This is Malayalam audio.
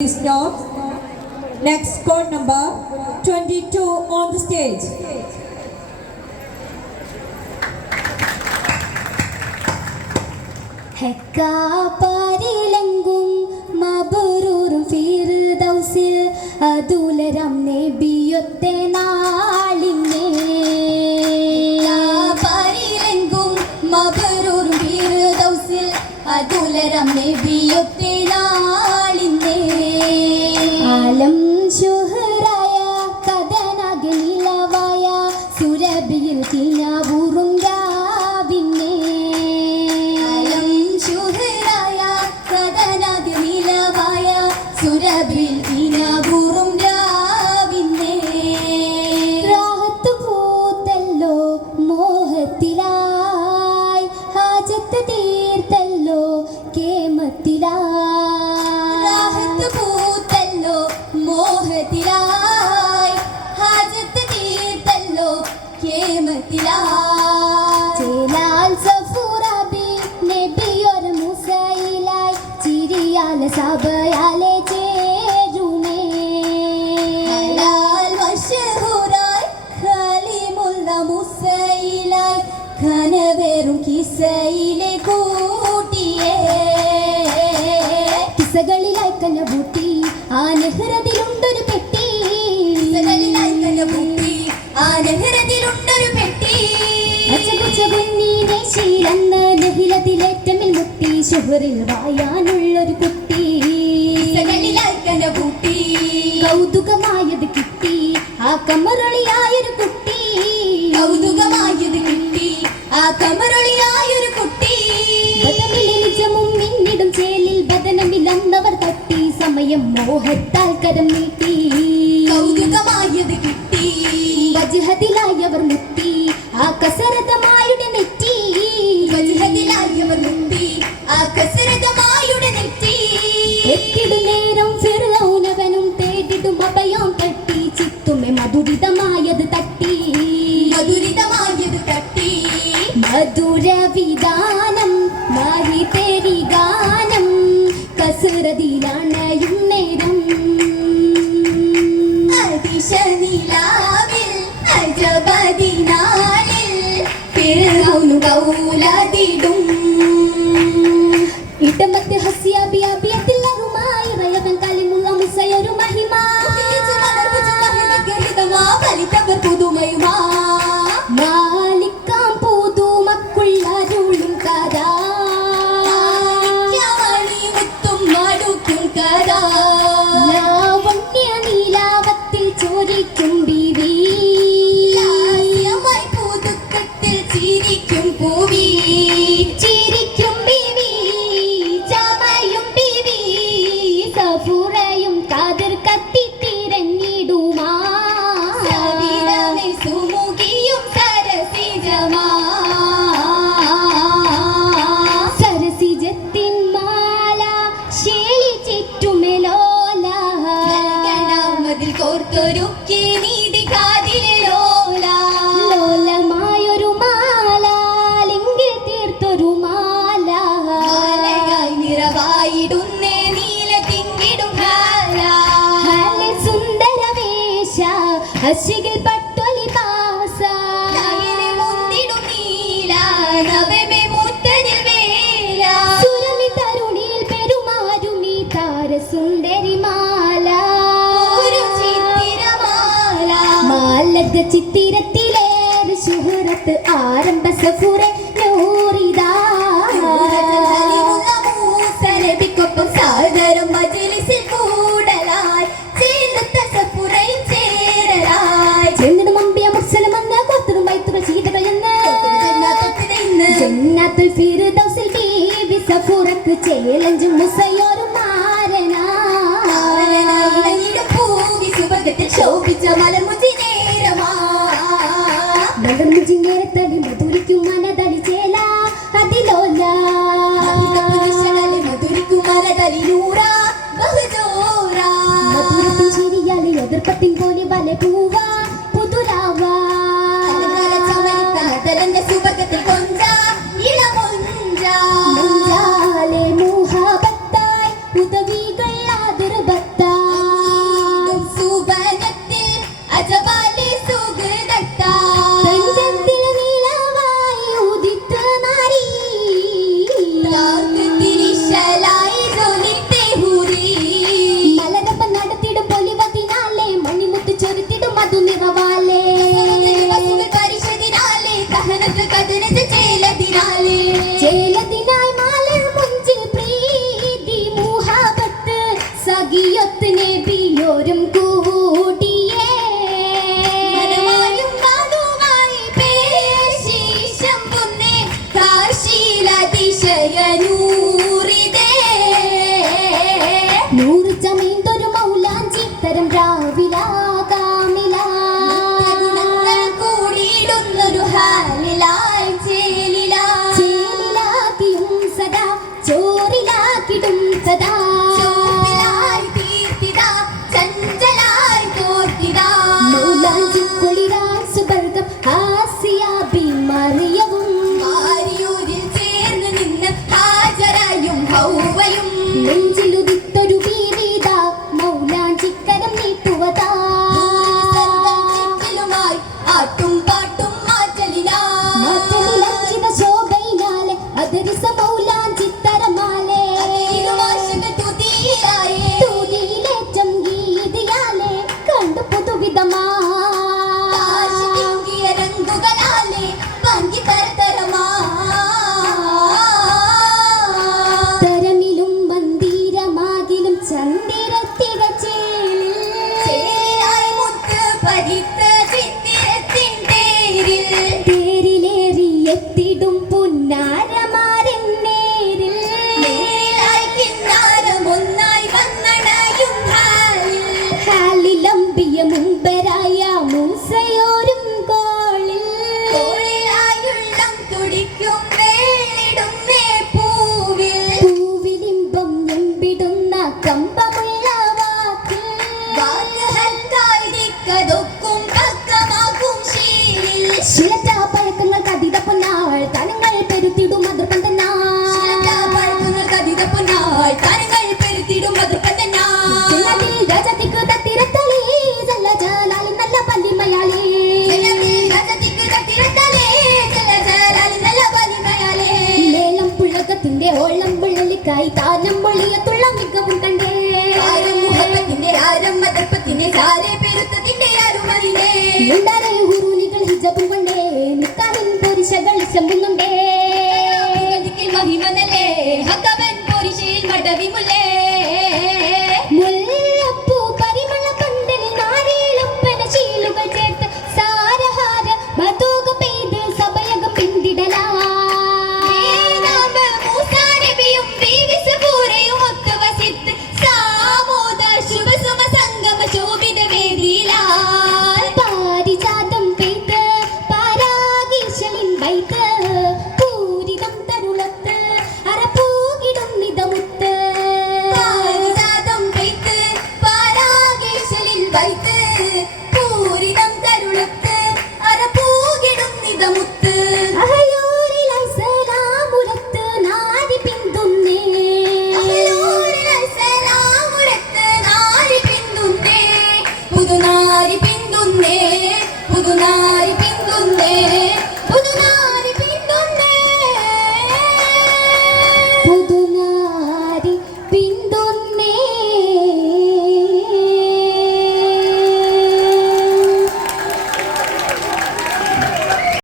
Please note, next code number 22 on the stage. ഹെക്കാ പാരിലെങ്കും മബറൂറും ഫിർദൗസിൽ അതുലരം നബിയൊത്തെ നാളിനെ പാരിലെങ്കും മബറൂറും ഫിർദൗസിൽ അതുലരം നബിയൊത്തെ നാളിനെ ആലം ശുഹറായ കഥനാകെ നിലവായ സുരഭിയിൽ കിനാവൂറും രാവിനെ സുരഭിൽ കിനാവൂറും രാവിനെ രാഹത്ത് പൂത്തല്ലോ മോഹത്തിലായി ഹാജത്ത് തീർത്തല്ലോ കേമത്തിലായി രാഹത്ത് പൂത്തല്ലോ മോഹത്തിലായി ഹാജത്ത് തീർത്തല്ലോ കേമത്തിലായി ചേലാൽ സഫൂറബി നബിയൊരു മുസയിലായി ചിരിയാല സഭയാലെ ചേരുമേ ഹലാൽ വശഹുറായി ഖലീമുള്ള മുസയിലായി ഖനവേറും കിസയിലെ കൂട്ടിയേ കിസകളിലായി കനബൂട്ടി ആ നെഹ്റതിലുണ്ടൊരു പെട്ടി കിസകളിലായി കനബൂട്ടി ആ നെഹ്റതിലുണ്ടൊരു പെട്ടി ശീലന്ന് നെഹിലതിലേറ്റമിൽ മുട്ടി ശുഹറിൽ വായാനുള്ളൊരു കുട്ടി കൗതുകമായത് കിട്ടി ആ കമറളിയായൊരു കുട്ടി കൗതുകമായത് കിട്ടി ആ കമറളിയായൊരു കുട്ടി ബദമിലും മിന്നിടും ചേലിൽ ബദനമിലന്നവർ തട്ടി സമയം മോഹത്താൽ കരം നീട്ടി കൗതുകമായത് കിട്ടി വജ്ഹദിലായവർ മുത്തി ആ കസരതമായുടെ നെറ്റി വജ്ഹദിലായവർ മുത്തി ആ കസരതമായുടെ നെറ്റി എത്തിടും നേരം ഫിർഔനവനും തേടിടും അഭയം തട്ടി ചിത്തുമെ മധുരിതമായത് തട്ടി മധുരിതമായത് തട്ടി മധുരവിധാനം മാറി തേരി ഗാനം കസരതിലാണയും നേരം അതിശനിലാവിൽ അജബദിനാളിൽ ഫിർഔൻ കൗലതിടും ഇടമത്തെ ഹസ്യാബിയാബിയത്തിൽ അറുമായി റയവൻ കലിമുള്ള മുസയൊരു മഹിമ വലിത്തവർ പുതുമയുമാ മാലിക്കാം പുതുമക്കുള്ളരുളും കഥാ മുത്തും മടുക്കും കഥാ ലാവണ്യ നീലാവത്തിൽ ചോരിക്കും ബീവി പുതുക്കത്തിൽ ചിരിക്കും പൂവി ചിരിക്കും ബീവി ചമയും ബീവി സഫുറയും കാതിർ കത്തി തിരഞ്ഞിടുമാ സുമുഖിയും സരസിജമാ സരസിജത്തിൻ മാല ശേലി ചുറ്റുമെലോല ഗണമതിൽ കോർത്തൊരുക്കി നീതി കാതിലെ ലോല ലോലമായൊരു മാല ലിംഗിൽ തീർത്തൊരു മാല മാലയായി നിറവായിടുന്നേ നീല തിങ്കിടും ഹാല ഹാല സുന്ദരവേശ അശികിൽ പട്ടൊലി പാസ മുന്തിടും നീല നവമേ മുത്തതിൽ വേല സുരമി തരുണിയിൽ പെരുമാരുമീ താര സുന്ദരി മാല ഒരു ചിത്തിരമാല മാലക ചിത്തിരത്തിലേറെ ശുഹറത്ത് ആരംഭ സഫുറെ നൂറിതാ മൂസനബിക്കൊപ്പം സാദരം മജ്ലിസിൽ കൂടലായി ചേർത്ത സഫുറയും ചേരലായി ചെന്നിടും അമ്പിയ മുർസലം വന്ന് കൊത്തറും വൈത്തുകൾ ചീതകൾ എന്ന് ജന്നാത്തുൽ ഫിർദൗസിൽ ബീവി സഫുറക്ക് ചേലഞ്ചും മുസയോരും മാരനായി പൂവി സുഭഗത്തിൽ ശോഭിച്ച മലർമുചി നേരമാ മലർമുചി നേരത്തടി മധുരിക്കും മനതലി ചേല അതിലോല മധുരിക്കും മനതലി നൂറ ബഹുജോറ മധുരത്തിൻ ചിരിയാലെ എതിർപ്പത്തിൻ പോലെ വല പൂവ പുതുരാവ സുഭഗത്തിൽ കൊഞ്ച ഇളമൊഞ്ച മുഞ്ചാലെ മുഹബത്തായി ഉദവികൾ ആതിർബത്ത ഭാഗിയൊത്ത് നബിയോരും കൂടിയേ മനമായും കാതുമായി പേശീശം പുന്നേ കാശീലതിശയനൂറിതേ നൂറ് ചമീന്തൊരു മൗലാഞ്ചി തരം രാവിലാകാമിലാ ഗുണങ്ങൾ കൂടിയിടുന്നൊരു ഹാലിലായി ചേലിലാക്കിയും സദാ ചോറിലാക്കിടും സദാ ചോപ്പിലായി തീർത്തിതാ ചഞ്ചലായി തോർത്തിതാ മൗലാഞ്ചി കുളിരാൻ സുബർഗം ആസിയാബി മറിയവും ആരിയൂരിൽ ചേർന്ന് നിന്ന് ഹാജരായും ഹൗവയും നെഞ്ചിലുദിത്തൊരു വീരീത മൗലാഞ്ചിക്കരം നീട്ടുവതാ ചുറ്റിലുമായി ആട്ടും പാട്ടും മാറ്റലിലഞ്ചിത ശോഭയിലാലെ അതിരിസ മൗലാഞ്ചിത്തരമാലെ തൂതിയിലേറ്റം ഗീതിയാലെ കണ്ടു പുതുവിധമാ രംഗുകളാലെ പങ്കി തരതരമാ തരമിലും മന്ദിരമാകിലും ചന്ദിരത്തികച്ചേലായി മുത്ത് പരിത്ത് ചിത്തിരത്തിൻ തേരിലേറി എത്തിടും പുന്നാരമാരൻ നേരിൽ നേരിലായി കിന്നാരം ഒന്നായി വന്നണയും ഹാലിലമ്പിയ മുമ്പരായ മൂസയോരും കോളിലായുള്ളം തുടിക്കും വേളിടുന്നേ പൂവിലിമ്പം എമ്പിടുന്ന കമ്പമുള്ള വാക്കുഹൽക്കായിരിക്കതൊക്കും പക്കമാക്കും ശിലറ്റാപഴക്കങ്ങൾക്ക് അതീത പൊന്നാൾ തനങ്ങൾ പെരുത്തിടും രാജത്തിക്ക് തത്തിരത്തലേ ജലജലാലി നല്ല പല്ലിമയാലേ ലേലം പുഴകത്തിന്റെ ഓളം പുള്ളലിക്കായി താനം പൊള്ളിയത്തുള്ള മികവും കണ്ടേ മുഹബത്തിന്റെ ആരം മദർപ്പത്തിന്റെ സാരെ പെരുത്തത്തിന്റെ ആരുമതിനെ ഹുറൂനികൾ ഹിജബും കൊണ്ടേ നിക്കാഹിൻ പുരുഷകൾ ശമ്പുന്നും